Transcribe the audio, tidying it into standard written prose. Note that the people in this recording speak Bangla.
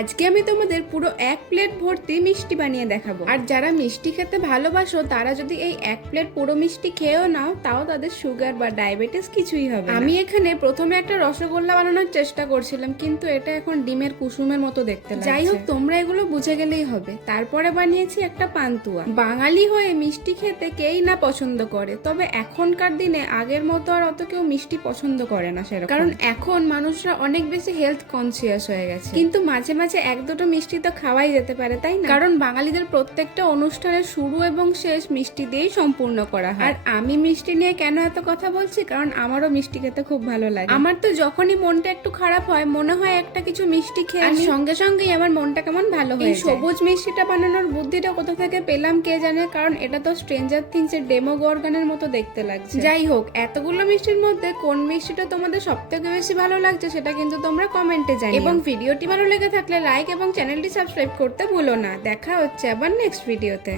আজকে আমি তোমাদের পুরো এক প্লেট ভর্তি মিষ্টি বানিয়ে দেখাবো। আর যারা মিষ্টি খেতে ভালোবাসো তারা যদি এই এক প্লেট পুরো মিষ্টি খেয়েও নাও তাও তাদের সুগার বা ডায়াবেটিস কিছুই হবে না। আমি এখানে প্রথমে একটা রসগোল্লা বানানোর চেষ্টা করছিলাম, কিন্তু এটা এখন ডিমের কুসুমের মতো দেখতে লাগছে। যাই হোক, তোমরা এগুলো বুঝে গেলেই হবে। তারপরে বানিয়েছি একটা পান্তুয়া। বাঙালি হয়ে মিষ্টি খেতে কেই না পছন্দ করে, তবে এখনকার দিনে আগের মতো আর অত কেউ মিষ্টি পছন্দ করে না সেরকম, কারণ এখন মানুষরা অনেক বেশি হেলথ কনসিয়াস হয়ে গেছে। কিন্তু মাঝে মাঝে এক দুটো মিষ্টি তো খাওয়াই যেতে পারে, তাই না? কারণ বাঙালিদের প্রত্যেকটা অনুষ্ঠানের শুরু এবং শেষ মিষ্টি দিয়েই সম্পূর্ণ করা হয়। আর আমি মিষ্টি নিয়ে কেন এত কথা বলছি, কারণ আমারও মিষ্টি খেতে খুব ভালো লাগে। আমার তো যখনই মনটা একটু খারাপ হয় মনে হয় একটা কিছু মিষ্টি খেয়ে আর সঙ্গে সঙ্গেই আমার মনটা কেমন ভালো হয়ে যায়। সবুজ মিষ্টিটা বানানোর বুদ্ধিটা কোথা থেকে পেলাম কে জানে, কারণ এটা তো স্ট্রেঞ্জার থিংস এর ডেমোগর্গনের মতো দেখতে লাগছে। যাই হোক, এতগুলো মিষ্টির মধ্যে কোন মিষ্টিটা তোমাদের সবথেকে বেশি ভালো লাগছে সেটা কিন্তু তোমরা কমেন্টে জানিও। এবং ভিডিওটি ভালো লেগে থাকলে লাইক এবং চ্যানেলটি সাবস্ক্রাইব করতে ভুলো না। দেখা হচ্ছে আবার নেক্সট ভিডিওতে।